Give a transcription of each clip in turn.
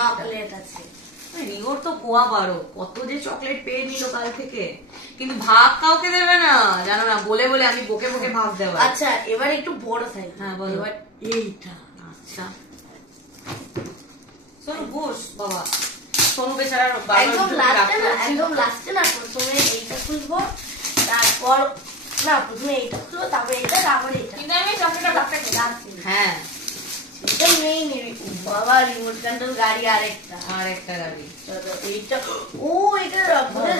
Chocolate আছে। রিওর তো পোয়া 12, কত যে চকলেট পেয়ে নিল কাল থেকে, কিন্তু ভাগ কাউকে দেবে না জানো না, বলে বলে আমি বকে বকে ভাগ দেবো। আচ্ছা এবার একটু বড় সাইজ। হ্যাঁ বলো। এবার এইটা। আচ্ছা সোনু বস বাবা, সোনু বেচারা একদম লাস্টে না প্রথমে এইটা খুলবো, তারপর না প্রথমে এইটা খুলবো, তারপর এইটা, তারপর এইটা। কিন্তু আমি চকলেটটা ভাগটা লাস্টে। হ্যাঁ এটা নেই বাবা, রিমোট কন্ট্রোল গাড়ি আরেকটা গাড়ি। এইটা ও এটা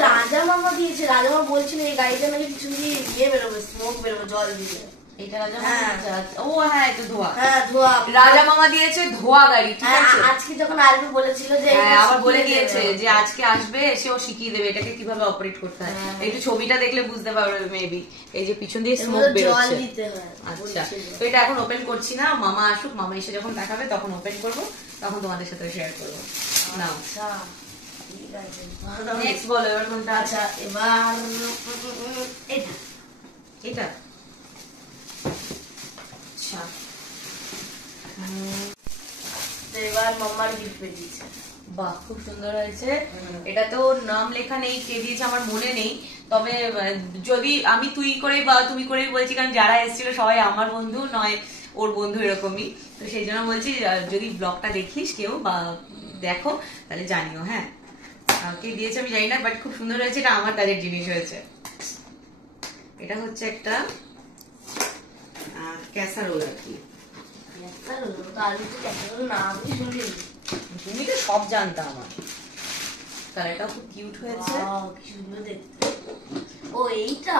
রাজা মামা দিয়েছে। রাজা মামা বলছিল এই গাড়িটা নাকি পিছন দিয়ে ইয়ে বেরোবে, স্মোক বেরোবে জল দিয়ে। এটা রাজা মামা? ও হ্যাঁ এটা ধোয়া। হ্যাঁ ধোয়া, রাজা মামা দিয়েছে ধোয়া গাড়ি, ঠিক আছে। আজকে যখন আসবে বলেছিল যে আবার বলে দিয়েছে যে আজকে আসবে, এসে ও শিখিয়ে দেবে এটাকে কিভাবে অপারেট করতে হয়। একটু ছবিটা দেখলে বুঝতে পারবে মেবি। এই যে পিছন দিয়ে স্মোক বেরোচ্ছে। আচ্ছা তো এটা এখন ওপেন করছি না, মামা আসুক, মামা এসে যখন দেখাবে তখন ওপেন করবো, তখন তোমাদের সাথে শেয়ার করবো। নাও নেক্সট বলো এবার কোনটা। আচ্ছা এবার এটা এটা আচ্ছা এবার মামার গিফট পেয়েছে। বাহ খুব সুন্দর হয়েছে। এটা তো নাম লেখা নেই, কে দিয়েছে আমার মনে নেই, তবে যদি আমি তুই করেই বা তুমি করেই বলছি, কারণ যারা এসেছিল সবাই আমার বন্ধু নয় ওর বন্ধু এরকমই, তো সেই জন্য বলছি যদি ব্লগটা দেখিস কেউ বা দেখো তাহলে জানিও। হ্যাঁ কে দিয়েছে আমি জানি না, বাট খুব সুন্দর হয়েছে, এটা আমার কাজের জিনিস হয়েছে। এটা হচ্ছে একটা ক্যাসারোল আর কি। তুমি তো সব জানতা আমার। কালারটাও খুব কিউট হয়েছে। ও এইটা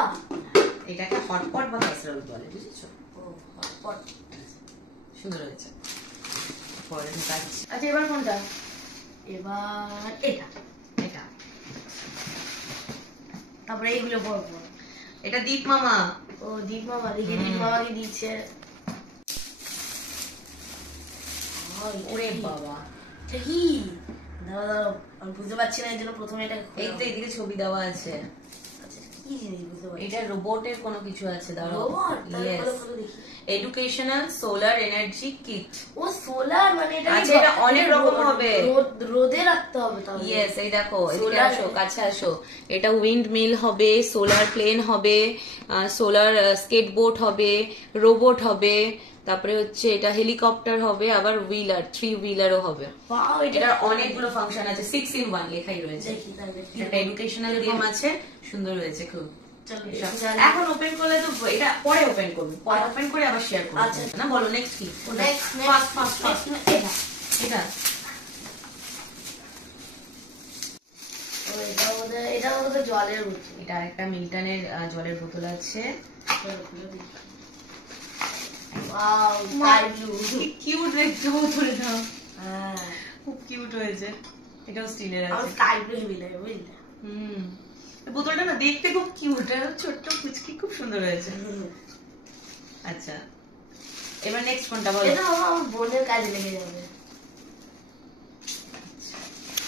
এটাকে হটপট বা ক্যাসারোল বলে, বুঝেছো? ও হটপট, সুন্দর হয়েছে। পরে ঢুকাচ্ছি। আচ্ছা এবার কোনটা? এবার এটা এটা। তারপরে এইগুলো পড়বো। এটা দীপ মামা। ও দীপ মামা, দেখে দীপ মামাকে দিচ্ছে। ওরে বাবা এটা কি? দাঁড়াও আমি বুঝতে পারছি না, এই জন্য প্রথমে এটা এই তো এদিকে ছবি দেওয়া আছে। আচ্ছা কি জিনিস বুঝতে পারছি? এটা রোবটের কোনো কিছু আছে, দাঁড়াও। Robot? Educational solar energy kit. ও সোলার মানে এটা আচ্ছা এটা অনেক রকম হবে, রোদে রাখতে হবে তাহলে। ইয়েস এই দেখো এদিকে আসো, কাছে আসো। এটা উইন্ড মিল হবে, সোলার প্লেন হবে, সোলার স্কেটবোর্ড হবে, রোবট হবে, তারপরে হচ্ছে এটা হেলিকপ্টার হবে, আবার হুইলার 3 হুইলারও হবে। এটার অনেকগুলো ফাংশন আছে, 6 in 1 লেখাই রয়েছে। এটা এডুকেশনাল গেম আছে, সুন্দর হয়েছে খুব। এখন ওপেন করলে তো এটা পরে ওপেন করব, পরে ওপেন করে আবার শেয়ার করব। আচ্ছা না বলো নেক্সট কি? নেক্সট এটা এটা আমাদের জলের বোতল। এটা একটা মিল্টনের জলের বোতল আছে। ওয়াও স্কাই ব্লু, কি কিউট দেখতে বোতলটা। খুব কিউট হয়েছে। এটাও স্টিলের আছে। স্কাই ব্লু হেভি লাগে বুঝলে। বোতলটা না দেখতে খুব কিউট, আর ছোট্ট কুচকি খুব সুন্দর হয়েছে। আচ্ছা এবার নেক্সট কোনটা বলো? এটা আমার বোনের কাজে লেগে যাবে।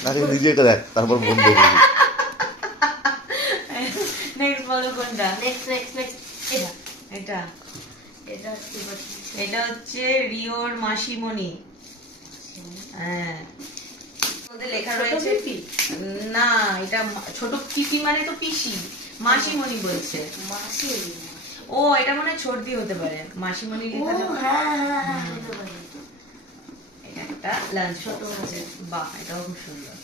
আরে নিজে এটা দেখ, তারপর বোন দেখবি। নেক্সট বলো কোনটা? নেক্সট এটা এটা এটা এটা হচ্ছে রিওর মাসিমণি। হ্যাঁ ওদের লেখা রয়েছে না, এটা ছোট পিপি মানে তো পিসি, মাসিমণি বলছে। মাসিমণি, ও এটা মনে হয় ছোটদি হতে পারে, মাসিমণি লেখা যাবে। হ্যাঁ এটা একটা লাঞ্চ ছোট আছে। বাহ এটাও খুব সুন্দর।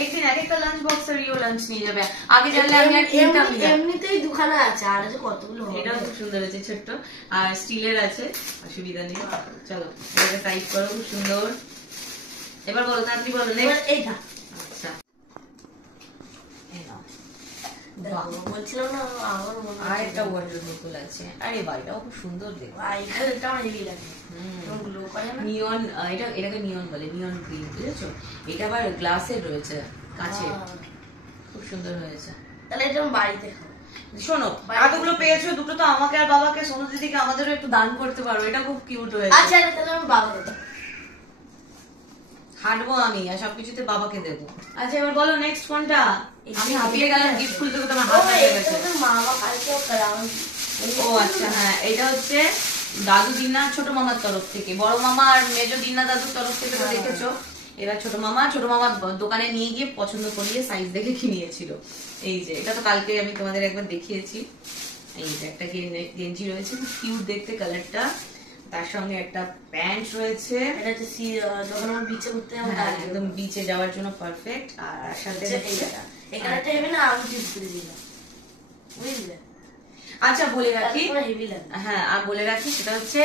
একদিন এক একটা লাঞ্চ বক্স রিও লাঞ্চ নিয়ে যাবে। আগে জানলে আমি আর কিনতাম না। এমনিতেই দুখানা আছে, আর আছে কতগুলো। এটাও খুব সুন্দর আছে, ছোট্ট আর স্টিলের আছে, অসুবিধা নেই। চলো এটা টাইপ করো, খুব সুন্দর। এবার বলো তাড়াতাড়ি বলো। এইটা আচ্ছা বলছিলাম না আমার মনে আর একটা ওয়াটার বোতল আছে। আরে ভাই এটাও খুব সুন্দর দেখো। এটা আমার হেভি লাগে। নিয়ন, এটাকে নিয়ন বলে, নিয়ন গ্রিন, বুঝেছো? এটা আবার গ্লাসের রয়েছে, কাচের, খুব সুন্দর হয়েছে। তাহলে এটা আমি বাড়িতে খাবো। শোনো এতগুলো পেয়েছো, দুটো তো আমাকে আর বাবাকে, সোনু দিদিকে আমাদেরও একটু দান করতে পারো। এটা খুব কিউট হয়েছে। আচ্ছা তাহলে আমি বাবাকে দেবো, হাঁটবো আমি আর সবকিছুতে বাবাকে দেবো। আচ্ছা এবার বলো নেক্সট কোনটা? আমি হাঁপিয়ে গেলাম গিফট খুলতে খুলতে, আমার হাত কেটে গেছে। মামা কালকে ও আচ্ছা হ্যাঁ এটা হচ্ছে দাদু দিনা ছোট মামার তরফ থেকে, বড় মামা আর মেজো দিনা দাদুর তরফ থেকে তো দেখেছো। এবার ছোট মামা দোকানে নিয়ে গিয়ে পছন্দ করিয়ে সাইজ দেখে কিনিয়েছিল। এই যে এটা তো কালকে আমি তোমাদের একবার দেখিয়েছি। এই যে একটা গেঞ্জি রয়েছে, খুব কিউট দেখতে কালারটা, তার সঙ্গে একটা প্যান্ট রয়েছে, এটা হচ্ছে যখন আমরা বিচে ঘুরতে যাবো একদম বিচে যাওয়ার জন্য পারফেক্ট। আর সাথে এখানে একটা হেভি না, আমি টিপস করে দিলাম, বুঝলে? আচ্ছা বলে রাখি, হেভি লাগে। হ্যাঁ আর বলে রাখি সেটা হচ্ছে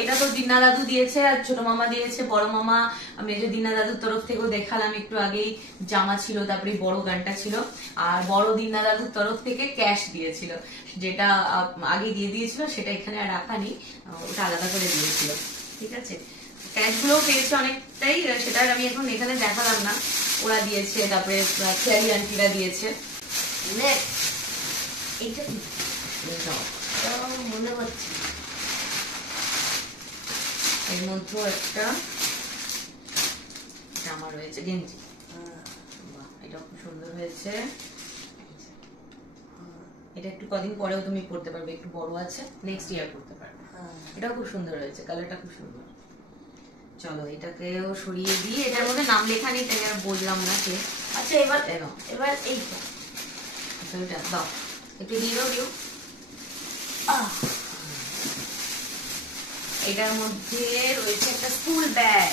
এটা তো দিনা দাদু দিয়েছে আর ছোট মামা দিয়েছে, বড় মামা মেজো দিনা দাদুর তরফ থেকেও দেখালাম একটু আগেই, জামা ছিল, তারপরে বড় গানটা ছিল। আর বড় দিনা দাদুর তরফ থেকে ক্যাশ দিয়েছিল, যেটা আগে দিয়ে দিয়েছিল সেটা এখানে আর রাখা নেই, ওটা আলাদা করে দিয়েছিল। ঠিক আছে, ক্যাশ গুলোও পেয়েছে অনেকটাই, সেটা আমি এখন এখানে দেখালাম না, ওরা দিয়েছে। তারপরে খেয়ালি আন্টিরা দিয়েছে। এইটা কি মনে হচ্ছে এর মধ্যেও একটা জামা রয়েছে, গেঞ্জি, এটা খুব সুন্দর হয়েছে। এটা একটু কদিন পরেও তুমি পড়তে পারবে, একটু বড় আছে, নেক্সট ইয়ার পড়তে পারবে। এটাও খুব সুন্দর হয়েছে, কালারটা খুব সুন্দর। চলো এটাকেও সরিয়ে দিয়ে, এটার মধ্যে নাম লেখা নেই তাই আর বললাম না কে। আচ্ছা এবার এইটা দাও, একটু দিয়ে দাও, দিও। এটার মধ্যে রয়েছে একটা স্কুল ব্যাগ,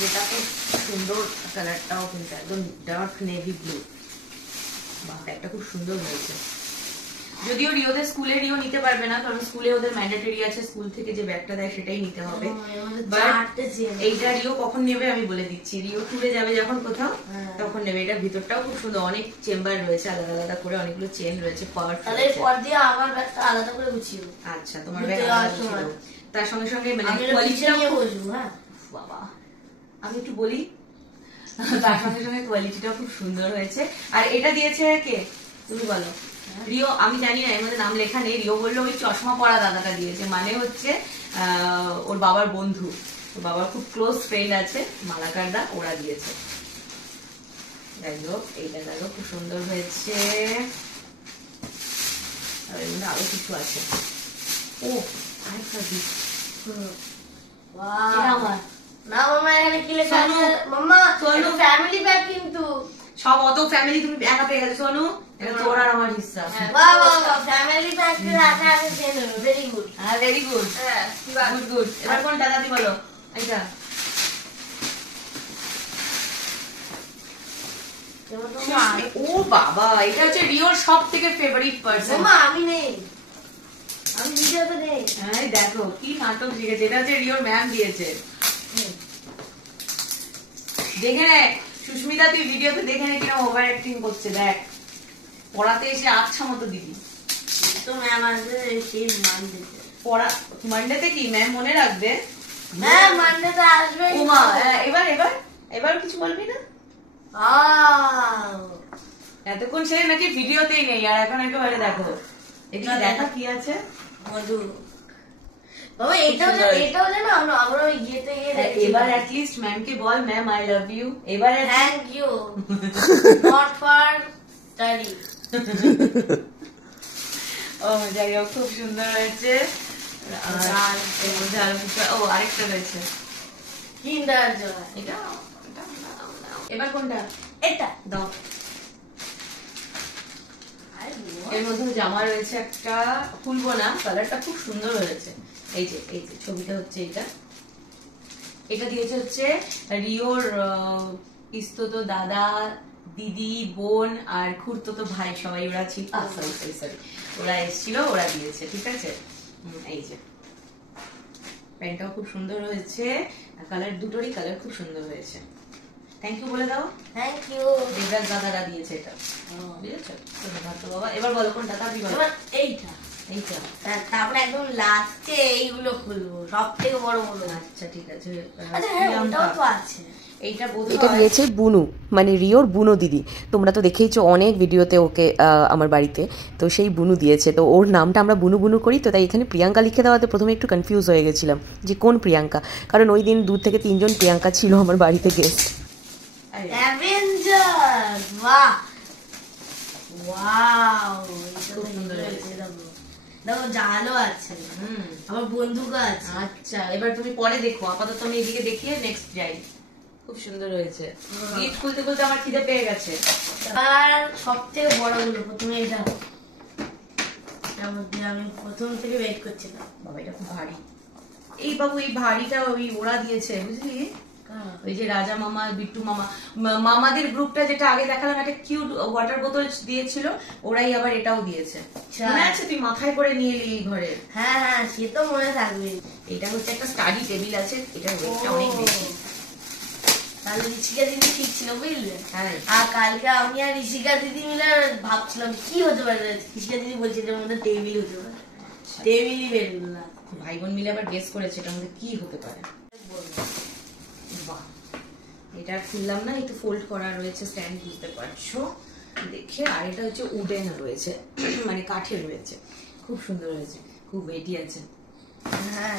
যেটা খুব সুন্দর, কালারটাও কিন্তু একদম ডার্ক নেভি ব্লু। ব্যাগটা খুব সুন্দর হয়েছে। যদিও রিওদের স্কুলে রিও নিতে পারবে না, কারণ স্কুলে ওদের ম্যান্ডেটরি আছে, স্কুল থেকে যে ব্যাগটা দেয় সেটাই নিতে হবে। এইটা রিও কখন নেবে আমি বলে দিচ্ছি, রিও ট্যুরে যাবে যখন কোথাও তখন নেবে। এটার ভিতরটাও খুব সুন্দর, অনেক চেম্বার রয়েছে আলাদা আলাদা করে, অনেকগুলো চেন রয়েছে, পার্ট। তাহলে পর দিয়ে আমার ব্যাগটা আলাদা করে গুছিয়ে। আচ্ছা তোমার ব্যাগ আলাদা ছিল, তার সঙ্গে সঙ্গে মানে কোয়ালিটিটা নিয়ে বসবো। হ্যাঁ বাবা, আমি একটু বলি, তার সঙ্গে সঙ্গে কোয়ালিটিটাও খুব সুন্দর হয়েছে। আর এটা দিয়েছে কে তুমি বলো? রিও, আমি জানি না, এর মধ্যে নাম লেখা নেই। রিও বললো ওই চশমা পরা দাদাটা দিয়েছে, মানে হচ্ছে ওর বাবার বন্ধু, ওর বাবার খুব ক্লোজ ফ্রেন্ড আছে মালাকার দা, ওরা দিয়েছে। যাই হোক, এইটা দেখো খুব সুন্দর হয়েছে। আর এর মধ্যে আরো কিছু আছে। ও আরেকটা দিক, এটা আমার না মামা, এখানে কি লেখা আছে মাম্মা? এটা ফ্যামিলি ব্যাগ কিন্তু। সব অত ফ্যামিলি তুমি একা পেয়ে গেছো সোনু, এটা তোর আর আমার হিস্সা। বাহ বাহ বাহ, ফ্যামিলি ব্যাগ রাখা আছে, ভেরি গুড। হ্যাঁ ভেরি গুড, হ্যাঁ গুড গুড। এবার কোনটা দাদি বলো? এইটা। ও বাবা, এটা হচ্ছে রিওর সব থেকে ফেভারিট পারসন। মামা আমি নেই, আমি ভিডিওতে নেই। হ্যাঁ দেখো কি নাটক শিখেছে, এটা হচ্ছে রিওর ম্যাম দিয়েছে। দেখে নে সুস্মিতা, তুই ভিডিওতে দেখে নে কিরকম ওভার অ্যাক্টিং করছে, দেখ পড়াতে এসে আচ্ছা মতো দিবি তো ম্যাম আসবে সেই মানডেতে। পড়া মানডেতে কি ম্যাম মনে রাখবে? হ্যাঁ মানডেতে আসবে। ওমা এবার এবার এবার কিছু বলবি না? এতক্ষণ সে নাকি ভিডিওতেই নেই, আর এখন একেবারে দেখো, এগুলো দেখা কি আছে। মধু বাবা, এটাও জানো আমরা ওই ইয়েতে গিয়ে এবার অ্যাটলিস্ট ম্যাম কে বল, ম্যাম আই লাভ ইউ। এবার thank you not for study. ও যাই হোক, খুব সুন্দর হয়েছে। ও আরেকটা রয়েছে, কিন্ডার জয়। এটা এবার কোনটা? এটা দাও। এর মধ্যে জামা রয়েছে একটা, খুলবো না, কালারটা খুব সুন্দর হয়েছে। এই যে ছবিটা হচ্ছে এটা, এটা দিয়েছে হচ্ছে রিওর পিস্ততো দাদা, দিদি, বোন আর খুড়তো ভাই, সবাই ওরা ছিল, সরি ওরা এসেছিল, ওরা দিয়েছে। ঠিক আছে, এই যে প্যান্টটাও খুব সুন্দর হয়েছে, কালার দুটোরই কালার খুব সুন্দর হয়েছে। থ্যাংক ইউ বলে দাও। Thank you. দেবরাজ দাদারা দিয়েছে এটা, বুঝেছো? বাবা এবার বলো কোনটা? তাড়াতাড়ি বলো। এইটা এইটা, তারপরে একদম লাস্টে এইগুলো খুলবো, সব থেকে বড় বড়। আচ্ছা ঠিক আছে। আচ্ছা হ্যাঁ, ওটাও তো আছে। এটা দিয়েছে বুনু, মানে রিওর বুনো দিদি। তোমরা তো দেখেইছো অনেক ভিডিওতে ওকে আমার বাড়িতে, তো সেই বুনু দিয়েছে। তো ওর নামটা আমরা বুনু বুনু করি, তো তাই এখানে প্রিয়াঙ্কা লিখে দেওয়াতে প্রথমে একটু কনফিউজ হয়ে গেছিলাম যে কোন প্রিয়াঙ্কা, কারণ ওই দিন 2 থেকে 3 জন প্রিয়াঙ্কা ছিল আমার বাড়িতে গেস্ট। অ্যাভেঞ্জার, বাহ ওয়াও, খুব সুন্দর হয়েছে। দেখো জালও আছে, আমার বন্দুকও আছে। আচ্ছা এবার তুমি পরে দেখো, আপাতত আমি এদিকে দেখিয়ে নেক্সট যাই। খুব সুন্দর হয়েছে। গিফট খুলতে খুলতে আমার খিদে পেয়ে গেছে। আর সব থেকে বড়গুলো প্রথমে এটা, এটার মধ্যে আমি প্রথম থেকে ওয়েট করছিলাম। বাবা এটা খুব ভারী। এই বাবু এই ভারীটা ওই ওরা দিয়েছে বুঝলি, ওই যে রাজা মামা, বিট্টু মামা, মামাদের গ্রুপটা যেটা আগে দেখালাম, একটা কিউট ওয়াটার বোতল দিয়েছিল, ওরাই আবার এটাও দিয়েছে। মনে আছে তুই মাথায় করে নিয়ে এলি এই ঘরে? হ্যাঁ হ্যাঁ, সে তো মনে থাকবে। এটা হচ্ছে একটা স্টাডি টেবিল আছে, এটার ওয়েটটা অনেক বেশি। তাহলে ঋষিকা দিদি ঠিক ছিল বুঝলে। হ্যাঁ আর কালকে আমি আর ঋষিকা দিদি মিলে ভাবছিলাম কি হতে পারে, ঋষিকা দিদি বলছে এটার মধ্যে টেবিল হতে পারে, টেবিলই বেরোলো না। ভাই বোন মিলে আবার গেস করেছে এটার মধ্যে কি হতে পারে। বাহ, এটা খুললাম না, একটু ফোল্ড করা রয়েছে স্ট্যান্ড, বুঝতে পারছো দেখে। আর এটা হচ্ছে উডেন রয়েছে, মানে কাঠের রয়েছে, খুব সুন্দর হয়েছে, খুব ওয়েটি আছে। হ্যাঁ